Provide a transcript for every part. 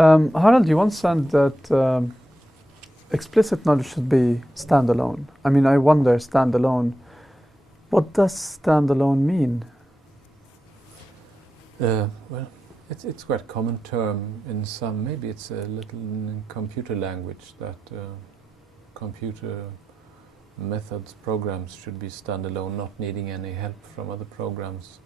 Harald, you once said that explicit knowledge should be standalone. I mean, I wonder, standalone, what does standalone mean? Well, it's quite a common term in some, maybe it's a little in computer language that computer methods, programs should be standalone, not needing any help from other programs,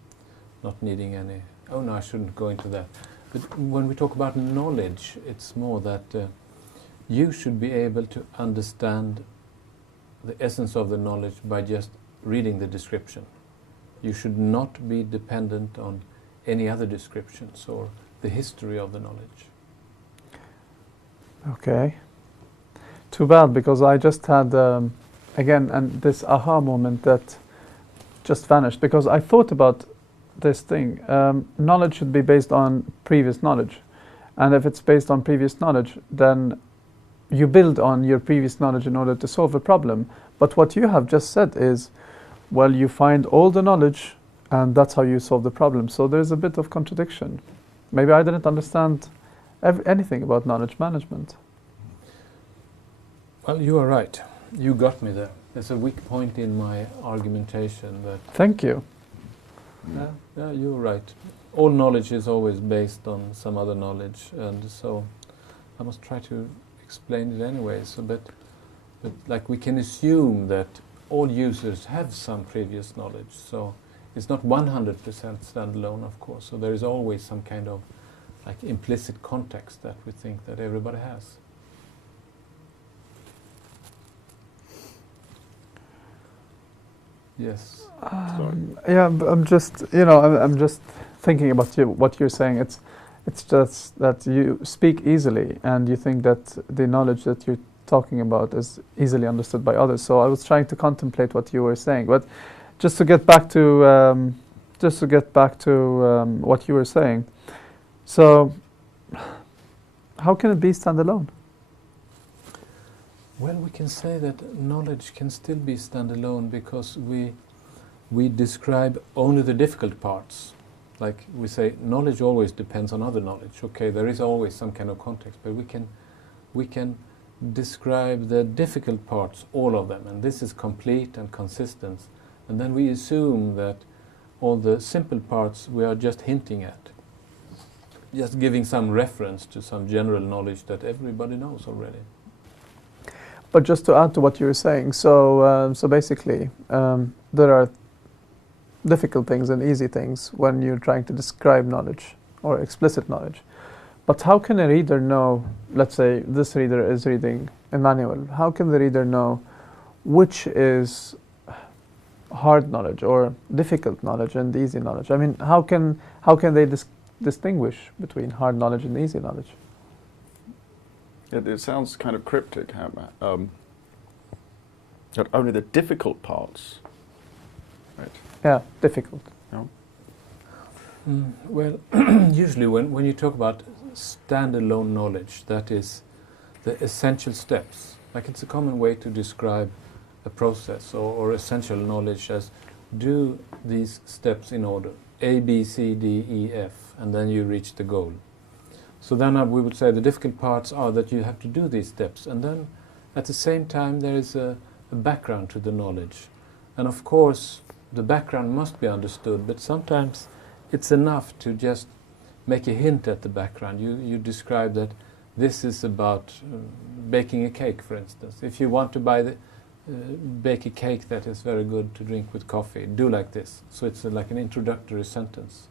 not needing any, oh no, I shouldn't go into that. But when we talk about knowledge, it's more that you should be able to understand the essence of the knowledge by just reading the description. You should not be dependent on any other descriptions or the history of the knowledge. Okay. Too bad, because I just had, again, and this aha moment that just vanished, because I thought about this thing. Knowledge should be based on previous knowledge. And if it's based on previous knowledge, then you build on your previous knowledge in order to solve a problem. But what you have just said is, well, you find all the knowledge and that's how you solve the problem. So there's a bit of contradiction. Maybe I didn't understand anything about knowledge management. Well, you are right. You got me there. There's a weak point in my argumentation that... Thank you. Yeah, you're right. All knowledge is always based on some other knowledge, and so I must try to explain it anyway. So, but like we can assume that all users have some previous knowledge, so it's not 100% standalone, of course. So there is always some kind of like implicit context that we think that everybody has. Yes. Yeah, I'm just, I'm just thinking about what you're saying. It's just that you speak easily, and you think that the knowledge that you're talking about is easily understood by others. So I was trying to contemplate what you were saying, but just to get back to what you were saying. So, how can it be standalone? Well, we can say that knowledge can still be standalone because we describe only the difficult parts. Like we say, knowledge always depends on other knowledge. Okay, there is always some kind of context, but we can describe the difficult parts, all of them, and this is complete and consistent. And then we assume that all the simple parts we are just hinting at, just giving some reference to some general knowledge that everybody knows already. But just to add to what you were saying, so basically, there are difficult things and easy things when you're trying to describe knowledge or explicit knowledge. But how can a reader know, let's say this reader is reading a manual, how can the reader know which is hard knowledge or difficult knowledge and easy knowledge? I mean, how can they distinguish between hard knowledge and easy knowledge? It sounds kind of cryptic, that only the difficult parts, right? Yeah, difficult. No? Well, usually when you talk about standalone knowledge, that is the essential steps. Like it's a common way to describe a process or essential knowledge as do these steps in order, A, B, C, D, E, F, and then you reach the goal. So then we would say the difficult parts are that you have to do these steps, and then at the same time there is a background to the knowledge. And of course the background must be understood, but sometimes it's enough to just make a hint at the background. You describe that this is about baking a cake, for instance. If you want to bake a cake that is very good to drink with coffee, do like this. So it's like an introductory sentence.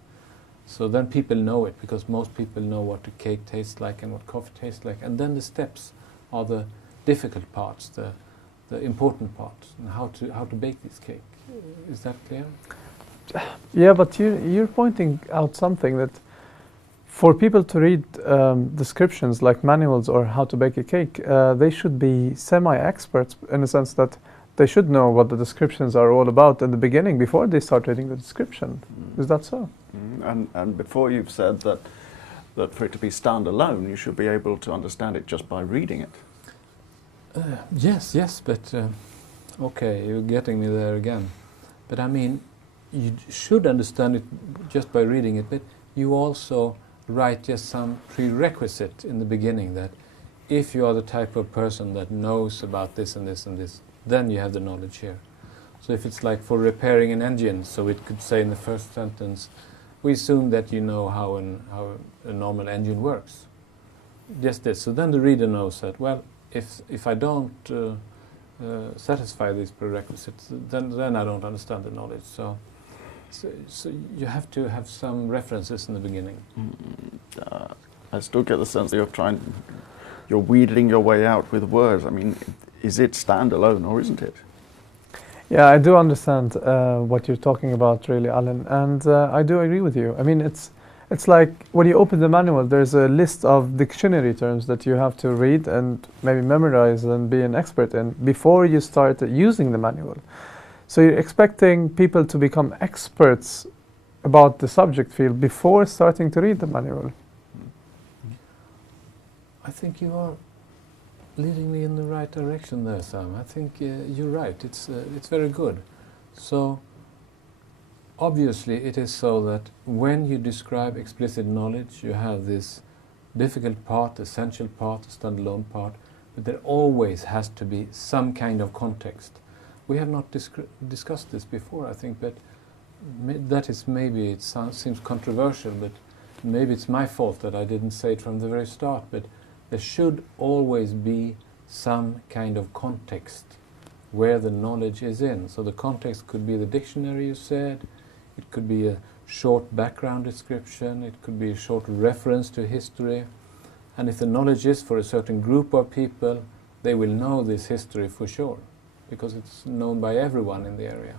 So then people know it, because most people know what a cake tastes like and what coffee tastes like. And then the steps are the difficult parts, the important parts, and how to bake this cake. Is that clear? Yeah, but you're pointing out something that for people to read descriptions like manuals or how to bake a cake, they should be semi-experts in the sense that they should know what the descriptions are all about in the beginning before they start reading the description. Is that so? And before you've said that for it to be standalone, you should be able to understand it just by reading it. Yes, but okay, you're getting me there again. But I mean, you should understand it just by reading it, but you also write just some prerequisite in the beginning that if you are the type of person that knows about this and this and this, then you have the knowledge here. So if it's like for repairing an engine, so it could say in the first sentence, we assume that you know how a normal engine works. Just this. So then the reader knows that, well, if I don't satisfy these prerequisites, then I don't understand the knowledge. So you have to have some references in the beginning. I still get the sense that you're wheedling your way out with words. I mean, is it standalone or isn't it? Yeah, I do understand what you're talking about, really, Alan, and I do agree with you. I mean, it's like when you open the manual, there's a list of dictionary terms that you have to read and maybe memorize and be an expert in before you start using the manual. So you're expecting people to become experts about the subject field before starting to read the manual. I think you are leading me in the right direction there, Sam. I think you're right. It's very good. So obviously it is so that when you describe explicit knowledge, you have this difficult part, essential part, standalone part, but there always has to be some kind of context. We have not discussed this before, I think, but that is maybe, it seems controversial, but maybe it's my fault that I didn't say it from the very start, but there should always be some kind of context where the knowledge is in. So the context could be the dictionary you said, it could be a short background description, it could be a short reference to history, and if the knowledge is for a certain group of people, they will know this history for sure, because it's known by everyone in the area.